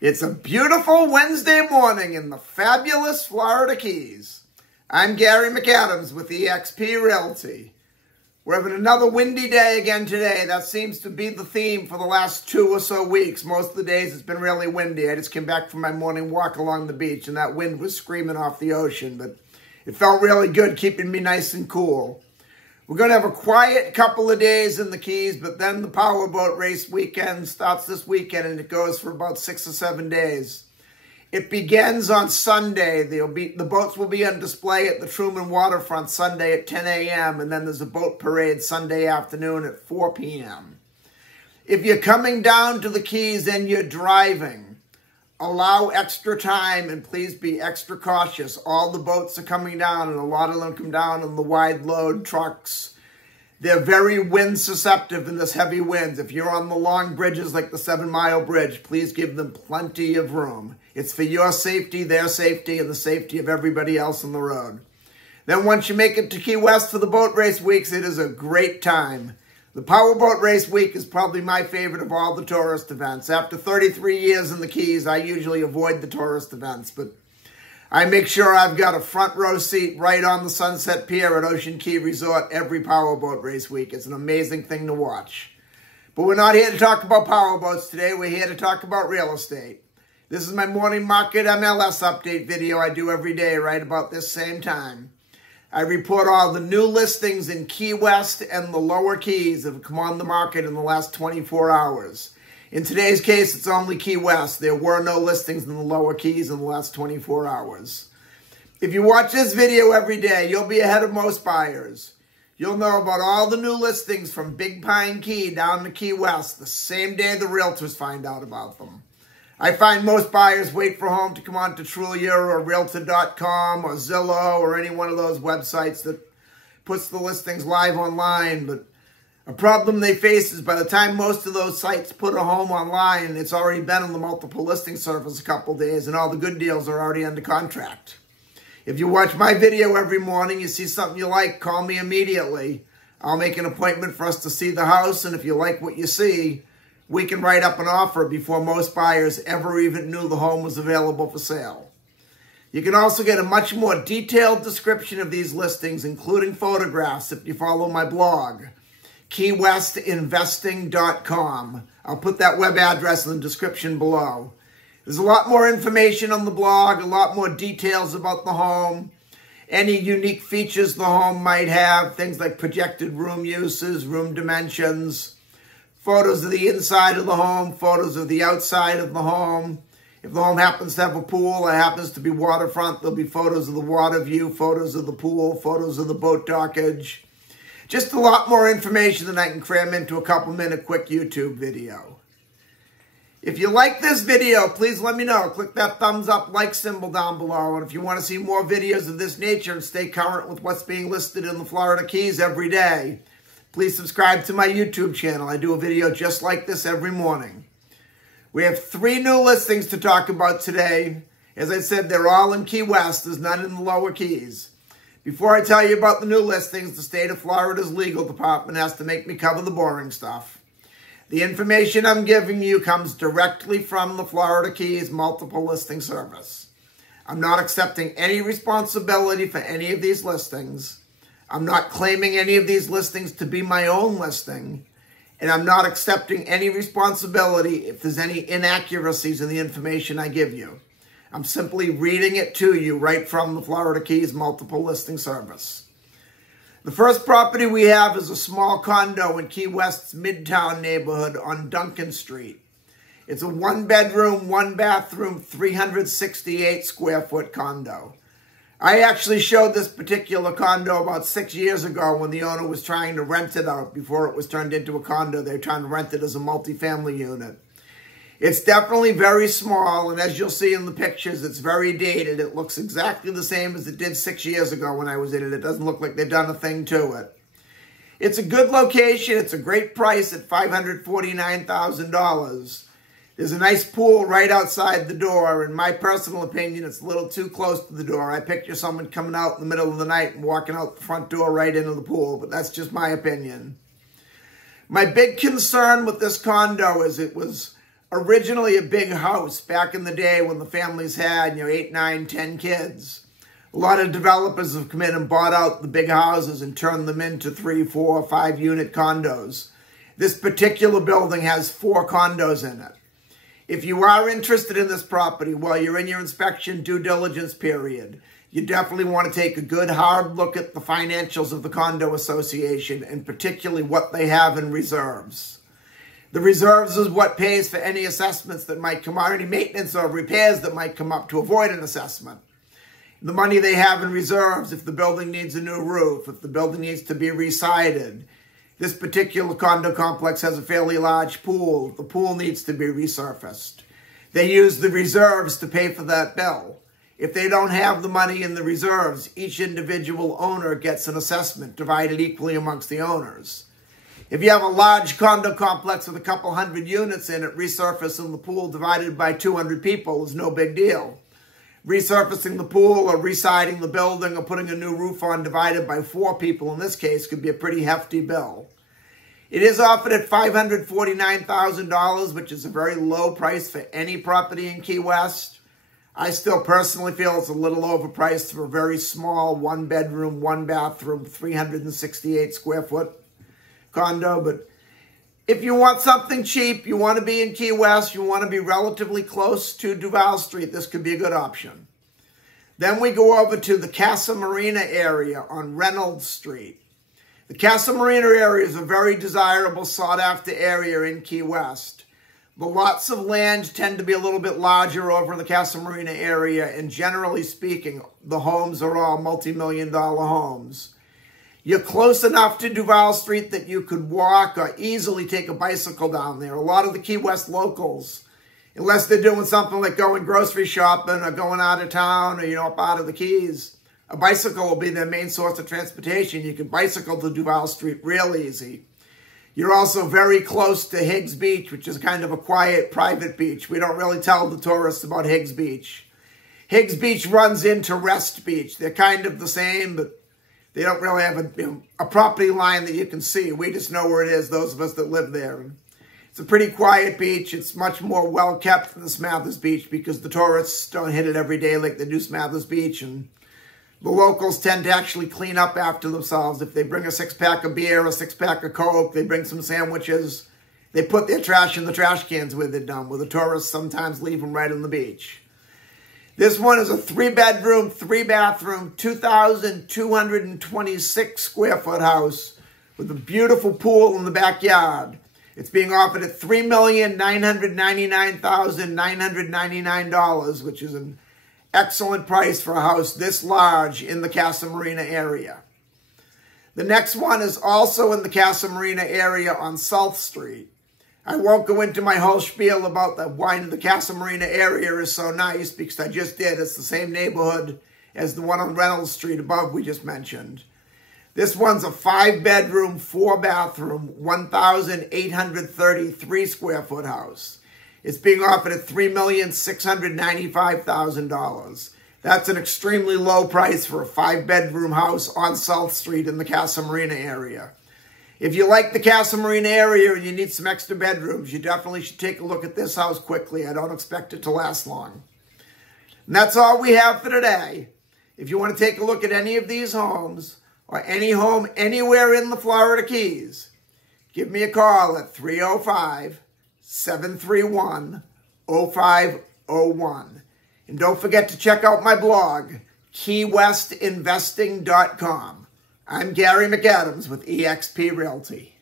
It's a beautiful Wednesday morning in the fabulous Florida Keys. I'm Gary McAdams with eXp Realty. We're having another windy day again today. That seems to be the theme for the last 2 or so weeks. Most of the days it's been really windy. I just came back from my morning walk along the beach and that wind was screaming off the ocean, but it felt really good, keeping me nice and cool. We're going to have a quiet couple of days in the Keys, but then the powerboat race weekend starts this weekend and it goes for about 6 or 7 days. It begins on Sunday. The boats will be on display at the Truman waterfront Sunday at 10 a.m. and then there's a boat parade Sunday afternoon at 4 p.m. If you're coming down to the Keys and you're driving, allow extra time and please be extra cautious. All the boats are coming down and a lot of them come down in the wide load trucks. They're very wind susceptible in this heavy winds. If you're on the long bridges like the 7 Mile Bridge, please give them plenty of room. It's for your safety, their safety, and the safety of everybody else on the road. Then once you make it to Key West for the boat race weeks, it is a great time. The Powerboat Race Week is probably my favorite of all the tourist events. After 33 years in the Keys, I usually avoid the tourist events, but I make sure I've got a front row seat right on the Sunset Pier at Ocean Key Resort every Powerboat Race Week. It's an amazing thing to watch. But we're not here to talk about powerboats today. We're here to talk about real estate. This is my morning market MLS update video I do every day right about this same time. I report all the new listings in Key West and the lower Keys that have come on the market in the last 24 hours. In today's case, it's only Key West. There were no listings in the lower Keys in the last 24 hours. If you watch this video every day, you'll be ahead of most buyers. You'll know about all the new listings from Big Pine Key down to Key West the same day the realtors find out about them. I find most buyers wait for a home to come on to Trulia or Realtor.com or Zillow or any one of those websites that puts the listings live online. But a problem they face is by the time most of those sites put a home online, it's already been on the multiple listing service a couple days and all the good deals are already under contract. If you watch my video every morning, you see something you like, call me immediately. I'll make an appointment for us to see the house, and if you like what you see, we can write up an offer before most buyers ever even knew the home was available for sale. You can also get a much more detailed description of these listings, including photographs, if you follow my blog, keywestinvesting.com. I'll put that web address in the description below. There's a lot more information on the blog, a lot more details about the home, any unique features the home might have, things like projected room uses, room dimensions, photos of the inside of the home, photos of the outside of the home. If the home happens to have a pool, it happens to be waterfront, there'll be photos of the water view, photos of the pool, photos of the boat dockage. Just a lot more information than I can cram into a couple-minute quick YouTube video. If you like this video, please let me know. Click that thumbs up like symbol down below. And if you want to see more videos of this nature and stay current with what's being listed in the Florida Keys every day, please subscribe to my YouTube channel. I do a video just like this every morning. We have 3 new listings to talk about today. As I said, they're all in Key West. There's none in the lower Keys. Before I tell you about the new listings, the state of Florida's legal department has to make me cover the boring stuff. The information I'm giving you comes directly from the Florida Keys multiple listing service. I'm not accepting any responsibility for any of these listings. I'm not claiming any of these listings to be my own listing, and I'm not accepting any responsibility if there's any inaccuracies in the information I give you. I'm simply reading it to you right from the Florida Keys multiple listing service. The first property we have is a small condo in Key West's Midtown neighborhood on Duncan Street. It's a 1-bedroom, 1-bathroom, 368 square foot condo. I actually showed this particular condo about 6 years ago when the owner was trying to rent it out before it was turned into a condo. They were trying to rent it as a multifamily unit. It's definitely very small, and as you'll see in the pictures, it's very dated. It looks exactly the same as it did 6 years ago when I was in it. It doesn't look like they've done a thing to it. It's a good location. It's a great price at $549,000. There's a nice pool right outside the door. In my personal opinion, it's a little too close to the door. I picture someone coming out in the middle of the night and walking out the front door right into the pool, but that's just my opinion. My big concern with this condo is it was originally a big house back in the day when the families had, 8, 9, 10 kids. A lot of developers have come in and bought out the big houses and turned them into 3, 4, 5 unit condos. This particular building has 4 condos in it. If you are interested in this property while you're in your inspection due diligence period, you definitely want to take a good hard look at the financials of the condo association and particularly what they have in reserves. The reserves is what pays for any assessments that might come out, any maintenance or repairs that might come up to avoid an assessment. The money they have in reserves, if the building needs a new roof, if the building needs to be re-sided. This particular condo complex has a fairly large pool. The pool needs to be resurfaced. They use the reserves to pay for that bill. If they don't have the money in the reserves, each individual owner gets an assessment divided equally amongst the owners. If you have a large condo complex with a couple hundred units in it, resurfacing the pool divided by 200 people is no big deal. Resurfacing the pool or residing the building or putting a new roof on divided by 4 people in this case could be a pretty hefty bill. It is offered at $549,000, which is a very low price for any property in Key West. I still personally feel it's a little overpriced for a very small 1-bedroom, 1-bathroom, 368 square foot condo. But if you want something cheap, you want to be in Key West, you want to be relatively close to Duval Street, this could be a good option. Then we go over to the Casa Marina area on Reynolds Street. The Casa Marina area is a very desirable, sought-after area in Key West. The lots of land tend to be a little bit larger over in the Casa Marina area, and generally speaking, the homes are all multi-million-dollar homes. You're close enough to Duval Street that you could walk or easily take a bicycle down there. A lot of the Key West locals, unless they're doing something like going grocery shopping or going out of town or, up out of the Keys, a bicycle will be their main source of transportation. You can bicycle to Duval Street real easy. You're also very close to Higgs Beach, which is kind of a quiet, private beach. We don't really tell the tourists about Higgs Beach. Higgs Beach runs into Rest Beach. They're kind of the same, but they don't really have a property line that you can see. We just know where it is, those of us that live there. It's a pretty quiet beach. It's much more well-kept than the Smathers Beach because the tourists don't hit it every day like they do Smathers Beach. And the locals tend to actually clean up after themselves. If they bring a 6-pack of beer, a 6-pack of Coke, they bring some sandwiches, they put their trash in the trash cans where they're done, where the tourists sometimes leave them right on the beach. This one is a 3-bedroom, 3-bathroom, 2,226 square foot house with a beautiful pool in the backyard. It's being offered at $3,999,999, which is an excellent price for a house this large in the Casa Marina area. The next one is also in the Casa Marina area on South Street. I won't go into my whole spiel about why the Casa Marina area is so nice because I just did. It's the same neighborhood as the one on Reynolds Street above we just mentioned. This one's a 5-bedroom, 4-bathroom, 1,833 square foot house. It's being offered at $3,695,000. That's an extremely low price for a 5-bedroom house on South Street in the Casa Marina area. If you like the Casa Marina area and you need some extra bedrooms, you definitely should take a look at this house quickly. I don't expect it to last long. And that's all we have for today. If you want to take a look at any of these homes or any home anywhere in the Florida Keys, give me a call at 305-731-0501. And don't forget to check out my blog, keywestinvesting.com. I'm Gary McAdams with eXp Realty.